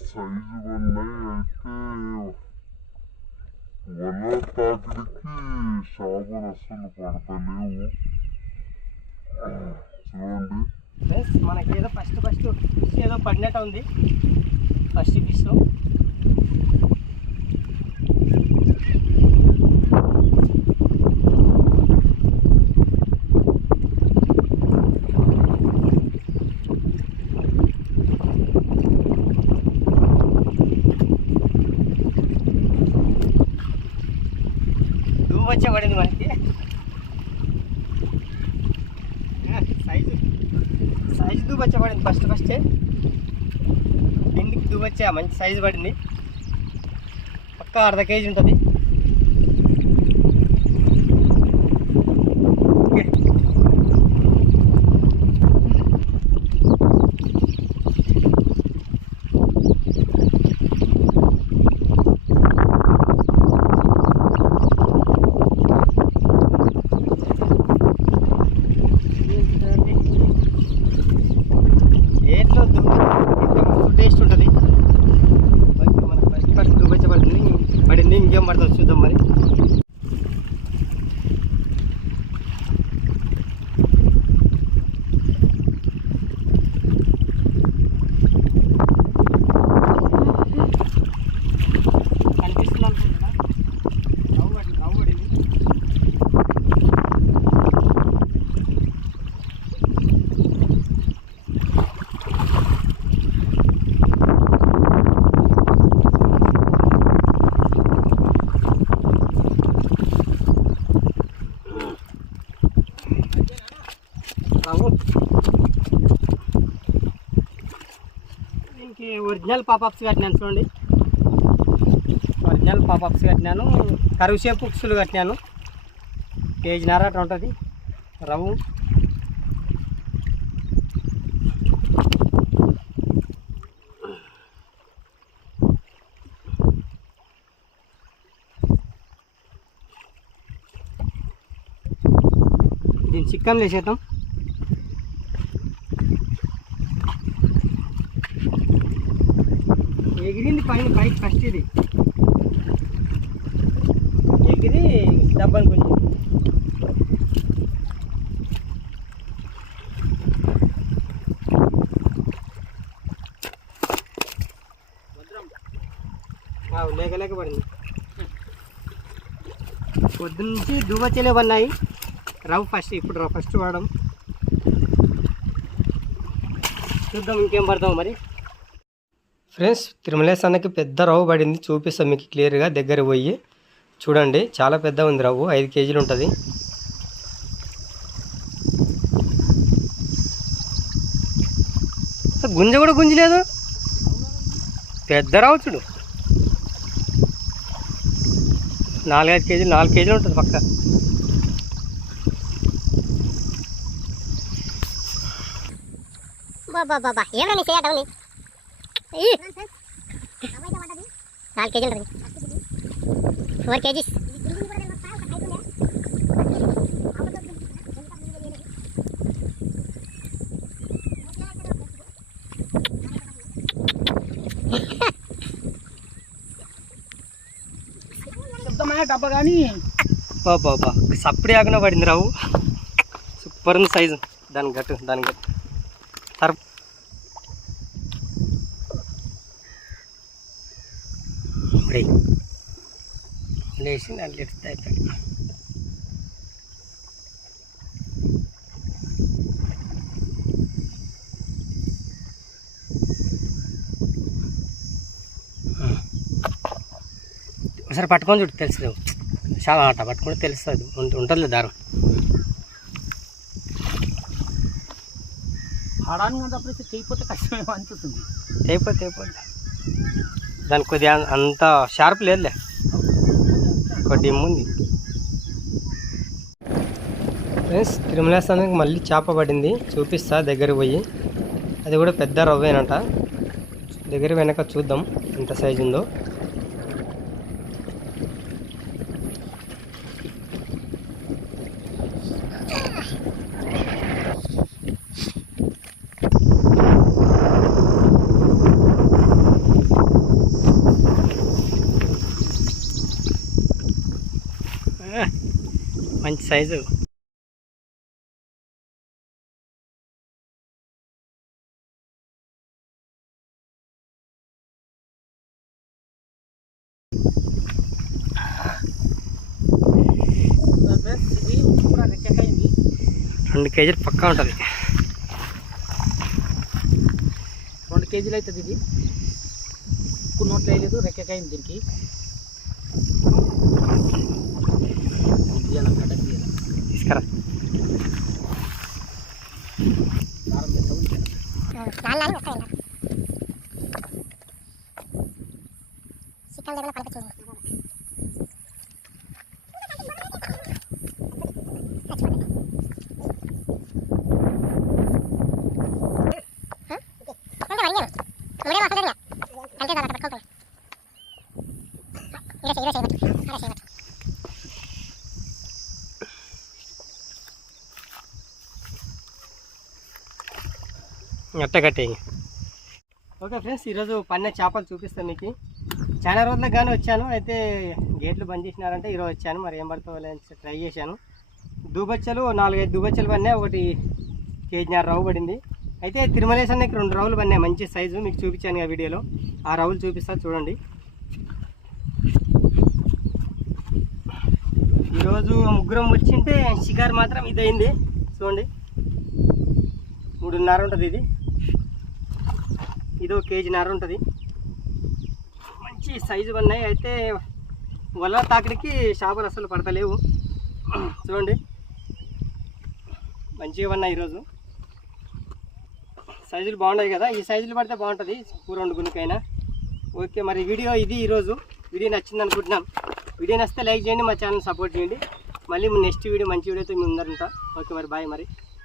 Size ఉన్నాయి అయితే వల తాకిడికి చేపలు అస్సలు పడతలేవు చూడండి మనకి ఏదో ఫస్ట్ ఫస్ట్ ఏదో పడినట్టు ఉంది. ఫస్ట్ ఫిష్ ధూమ్ పడింది మనకి సైజు. సైజు దూబచ్చ పడింది ఫస్ట్ ఫస్టే పిండికి దూబచ్చ మంచి సైజు పడింది. పక్క అర్ధ కేజీ ఉంటుంది ఓకే. ఏట్లో దుబ్బ టేస్ట్ ఉంటుంది మనకు ఫస్ట్ ఫస్ట్ దుబ్బచ్చ పడుతుంది పడింది ఇంకేం పడుతుంది చూద్దాం మరి కనిపిస్తుంది అనుకుంటున్నా రవ్వు పడింది రవ్వు పడింది రావు దీనికి ఒరిజినల్ పాపప్స్ కట్టినాను చూడండి. ఒరిజినల్ పాపప్స్ కట్టినాను. కరువు షేప్ బుక్స్లు కట్టినాను. కేజీన్నర అట్లా ఉంటుంది. రవ్వు. దీన్ని చికెన్ వేసేద్దాం పైన పైకి ఫస్ట్ ఇది. ఎగిరి డబ్బాని కొంచెం. లేక లేక పడింది. పొద్దున్నుంచి దువ్వచ్చలే పడినాయి. రవ్వు ఫస్ట్ ఇప్పుడు రవ్వు ఫస్ట్ వాడడం. చూద్దాం ఇంకేం పడతాం మరి. ఫ్రెండ్స్ తిరుమలేశ్ అన్నకి పెద్ద రవ్వు పడింది. చూపిస్తాం మీకు క్లియర్గా. దగ్గర పోయి చూడండి. చాలా పెద్ద ఉంది రవ్వు. ఐదు కేజీలు ఉంటుంది. గుంజ కూడా గుంజలేదు. పెద్ద రవ్వు చూడు. నాలుగైదు కేజీలు నాలుగు కేజీలు ఉంటుంది పక్క. బాబా బాబా ఏమైనా చేయటం నీ నాలుగు కేజీలు ఉంటుంది ఫోర్ కేజీస్ డబ్బా కానీ బాబా సప్పుడే ఆకుండా పడింది రావు సూపర్ ఉంది సైజు దాని గట్టు దాని గట్టు ఇప్పుడే లేచి దాంట్లో ఎత్తుతా అయిపోయాడు ఒకసారి పట్టుకొని చూడు తెలుస్తుంది చాలా ఆట పట్టుకుంటే తెలుస్తుంది. ఉంట- ఉంటుంది దారం. ఆడానికి అప్పుడు చేయకపోతే కష్టమేమో అనిపిస్తుంది. అయిపోతే అయిపోతే దానికి కొద్దిగా అంత షార్ప్ లేదులే. కొద్ది ఉంది ఫ్రెండ్స్ తిరుమలేస్తానికి మళ్ళీ చేప పడింది. చూపిస్తా దగ్గర పోయి. అది కూడా పెద్ద రవ్వేనట. దగ్గర వెనక చూద్దాం ఎంత సైజు ఉందో. మంచి సైజు. ఇది రెండు కేజీలు పక్కా ఉంటుంది. రెండు కేజీలు అవుతుంది ఇది. ఉప్పు నోట్లు వేయలేదు రెక్కకైంది దీనికి. అట్ట కట్టేయి ఓకే ఫ్రెండ్స్ ఈరోజు పన్నె చేపలు చూపిస్తాను మీకు. చాలా రోజులకు కానీ వచ్చాను అయితే గేట్లు బంద్ చేసినారంటే ఈరోజు వచ్చాను మరి ఏం పడుతుందో ట్రై చేశాను. దూబచ్చలు నాలుగైదు దూబచ్చలు పడినాయి ఒకటి కేజీన్నర రవ్వు పడింది. అయితే తిరుమలేశానికి రెండు రవ్వులు పడినాయి మంచి సైజు మీకు చూపించాను ఆ వీడియోలో. ఆ రవ్వులు చూపిస్తా చూడండి. ఈరోజు ముగ్గురం వచ్చింటే షికార్ మాత్రం ఇది అయింది చూడండి. మూడున్నర ఉంటుంది ఇది. ఇది ఒక కేజీన్నర ఉంటుంది. మంచి సైజు ఉన్నాయి. అయితే వల్ల తాకిడికి చేపలు అసలు పడతలేవు. చూడండి. మంచిగా ఉన్నాయి ఈరోజు. సైజులు బాగున్నాయి కదా. ఈ సైజులు పడితే బాగుంటుంది. కూర వండుకునికైనా ఓకే మరి వీడియో ఇది ఈరోజు. వీడియో నచ్చింది అనుకుంటున్నాను వీడియో నచ్చితే లైక్ చేయండి మా ఛానల్ సపోర్ట్ చేయండి. మళ్ళీ నెక్స్ట్ వీడియో మంచి వీడియోతో మీ ముందరంతా ఓకే మరి బాయ్ మరి.